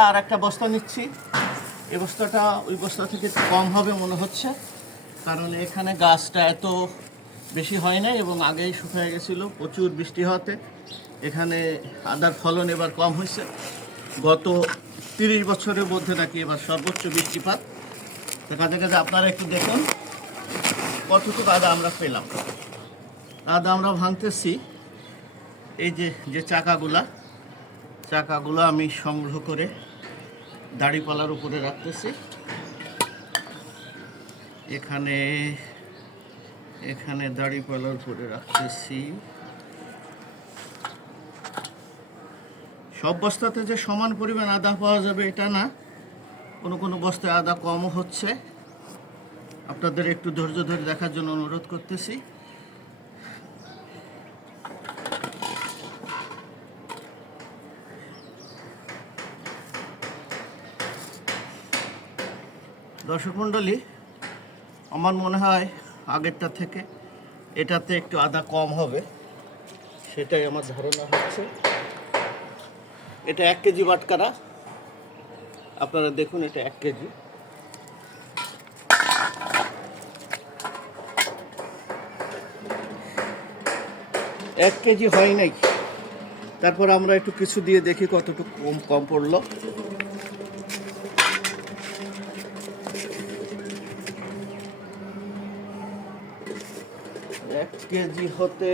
আর একটা বস্তা নিচ্ছি। এই বস্তাটা ওই বস্তা থেকে কম হবে মনে হচ্ছে, কারণ এখানে গাছটা এত বেশি হয় নাই এবং আগেই শুকিয়ে গেছিলো প্রচুর বৃষ্টি হওয়াতে। এখানে আদার ফলন এবার কম হয়েছে। গত 30 বছরের মধ্যে নাকি এবার সর্বোচ্চ বৃষ্টিপাত। কাজে কাজে আপনারা একটু দেখুন কতটুকু আদা আমরা পেলাম। আদা আমরা ভাঙতেছি। এই যে চাকাগুলো আমি সংগ্রহ করে দাড়িপালার উপরে রাখতেছি। এখানে দাড়িপালার উপরে রাখতেছি। সব বস্তাতে যে সমান পরিমাণ আদা পাওয়া যাবে এটা না, কোনো বস্তায় আদা কমও হচ্ছে। আপনাদের একটু ধৈর্য ধরে দেখার জন্য অনুরোধ করতেছি। দর্শক মণ্ডলী, আমার মনে হয় আগেরটা থেকে এটাতে একটু আদা কম হবে, সেটাই আমার ধারণা হচ্ছে। এটা 1 কেজি বাটকারা, আপনারা দেখুন এটা 1 কেজি। এক কেজি হয় নাই, তারপর আমরা একটু কিছু দিয়ে দেখি কতটুকু কম পড়লো। এক কেজি হতে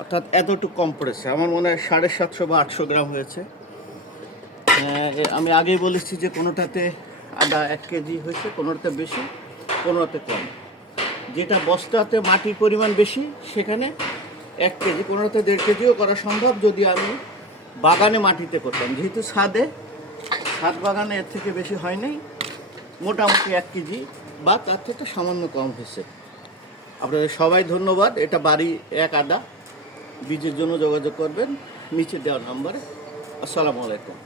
অর্থাৎ এতটুকু কম পড়েছে। আমার মনে হয় 750 বা 800 গ্রাম হয়েছে। আমি আগেই বলেছি যে কোনোটাতে আদা 1 কেজি হয়েছে, কোনোটাতে বেশি, কোনোটাতে কম। যেটা বস্তাতে মাটির পরিমাণ বেশি সেখানে 1 কেজি, কোনোটাতে 1.5 কেজিও করা সম্ভব যদি আমি বাগানে মাটিতে করতাম। যেহেতু ছাদ বাগানে এর থেকে বেশি হয় নাই, মোটামুটি 1 কেজি বা তার থেকে সামান্য কম হয়েছে। আপনাদের সবাই ধন্যবাদ। এটা বাড়ি 1 আদা। বীজের জন্য যোগাযোগ করবেন নিচে দেওয়া নম্বরে। আসসালামু আলাইকুম।